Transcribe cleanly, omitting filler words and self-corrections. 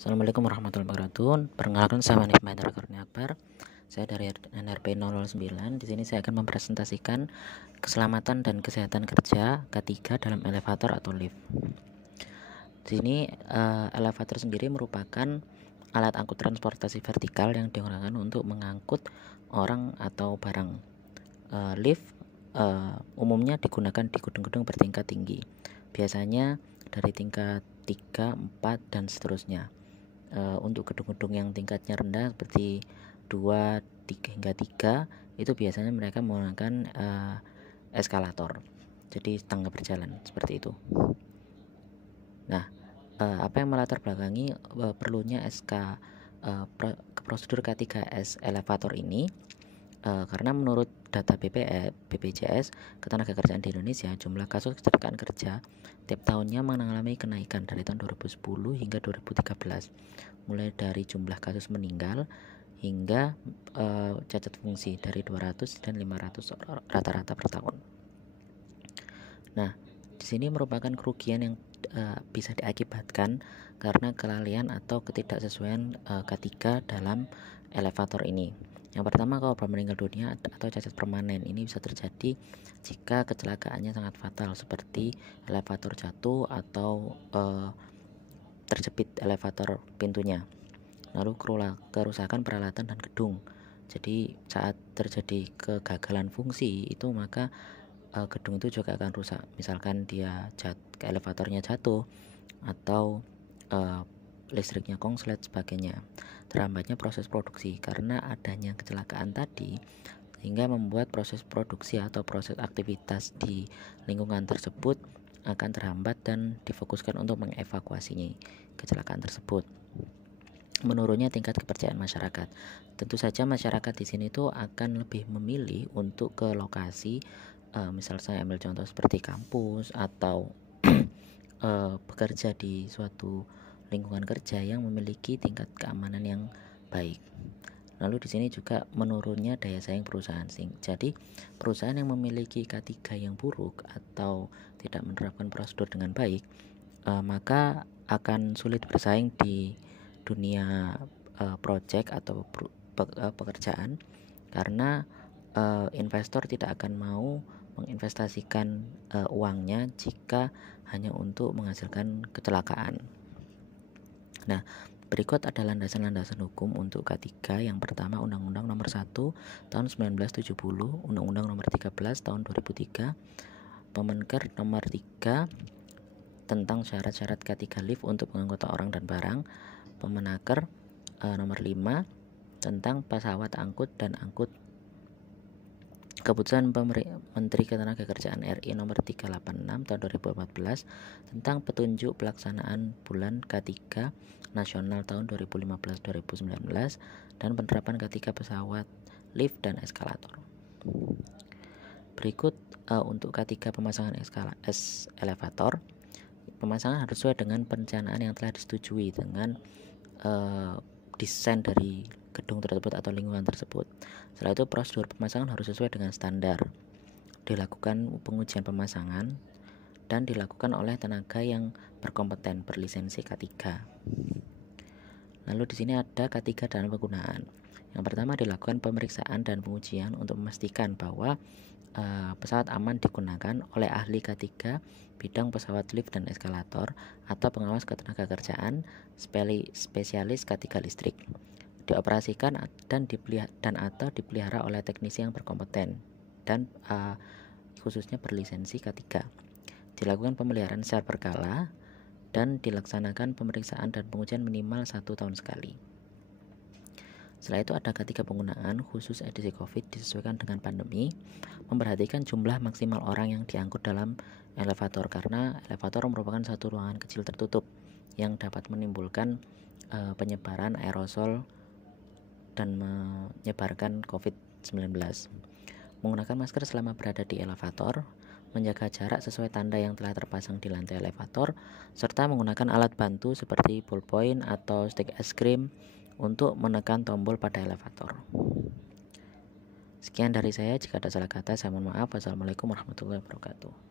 Assalamualaikum warahmatullahi wabarakatuh. Perkenalkan, saya Hanif Mahendra Kurnia Akbar. Saya dari NRP 009. Di sini saya akan mempresentasikan keselamatan dan kesehatan kerja ketiga dalam elevator atau lift. Di sini elevator sendiri merupakan alat angkut transportasi vertikal yang digunakan untuk mengangkut orang atau barang. Lift umumnya digunakan di gedung-gedung bertingkat tinggi. Biasanya dari tingkat 3, 4 dan seterusnya. Untuk gedung-gedung yang tingkatnya rendah seperti 2, 3 hingga 3 itu biasanya mereka menggunakan eskalator, jadi tangga berjalan seperti itu. Nah, apa yang melatar belakangi perlunya prosedur K3S elevator ini? Karena menurut data BPJS Ketenagakerjaan di Indonesia, jumlah kasus kecelakaan kerja tiap tahunnya mengalami kenaikan dari tahun 2010 hingga 2013, mulai dari jumlah kasus meninggal hingga cacat fungsi dari 200 dan 500 rata-rata per tahun. Nah, di sini merupakan kerugian yang bisa diakibatkan karena kelalaian atau ketidaksesuaian K3 dalam elevator ini. Yang pertama, korban meninggal dunia atau cacat permanen ini bisa terjadi jika kecelakaannya sangat fatal, seperti elevator jatuh atau terjepit elevator pintunya. Lalu kerusakan peralatan dan gedung. Jadi saat terjadi kegagalan fungsi itu, maka gedung itu juga akan rusak. Misalkan dia elevatornya jatuh atau listriknya konslet sebagainya. Terhambatnya proses produksi karena adanya kecelakaan tadi, sehingga membuat proses produksi atau proses aktivitas di lingkungan tersebut akan terhambat dan difokuskan untuk mengevakuasinya kecelakaan tersebut. Menurunnya tingkat kepercayaan masyarakat. Tentu saja masyarakat di sini tuh akan lebih memilih untuk ke lokasi, misal saya ambil contoh seperti kampus atau bekerja di suatu lingkungan kerja yang memiliki tingkat keamanan yang baik. Lalu di sini juga menurunnya daya saing perusahaan. Jadi perusahaan yang memiliki K3 yang buruk atau tidak menerapkan prosedur dengan baik, maka akan sulit bersaing di dunia proyek atau pekerjaan, karena investor tidak akan mau menginvestasikan uangnya jika hanya untuk menghasilkan kecelakaan. Nah, berikut adalah landasan-landasan hukum untuk K3. Yang pertama, Undang-Undang Nomor 1 Tahun 1970, Undang-Undang Nomor 13 Tahun 2003, Permenkes Nomor 3 tentang syarat-syarat K3 lift untuk mengangkut orang dan barang, Permenaker Nomor 5 tentang pesawat angkut dan angkut, Keputusan Menteri Ketenagakerjaan RI Nomor 386 Tahun 2014 tentang petunjuk pelaksanaan bulan K3 nasional tahun 2015-2019 dan penerapan K3 pesawat, lift dan eskalator. Berikut untuk K3 pemasangan elevator. Pemasangan harus sesuai dengan perencanaan yang telah disetujui dengan desain dari gedung tersebut atau lingkungan tersebut. Setelah itu, prosedur pemasangan harus sesuai dengan standar. Dilakukan pengujian pemasangan dan dilakukan oleh tenaga yang berkompeten berlisensi K3. Lalu di sini ada K3 dalam penggunaan. Yang pertama, dilakukan pemeriksaan dan pengujian untuk memastikan bahwa pesawat aman digunakan oleh ahli K3 bidang pesawat lift dan eskalator atau pengawas ketenagakerjaan spesialis K3 listrik. Dioperasikan dan atau dipelihara oleh teknisi yang berkompeten dan khususnya berlisensi K3. Dilakukan pemeliharaan secara berkala dan dilaksanakan pemeriksaan dan pengujian minimal 1 tahun sekali. Setelah itu ada K3 penggunaan khusus edisi COVID disesuaikan dengan pandemi, memperhatikan jumlah maksimal orang yang diangkut dalam elevator, karena elevator merupakan satu ruangan kecil tertutup yang dapat menimbulkan penyebaran aerosol dan menyebarkan COVID-19. Menggunakan masker selama berada di elevator, menjaga jarak sesuai tanda yang telah terpasang di lantai elevator, serta menggunakan alat bantu seperti ballpoint atau stick es krim untuk menekan tombol pada elevator. Sekian dari saya. Jika ada salah kata, saya mohon maaf. Wassalamualaikum warahmatullahi wabarakatuh.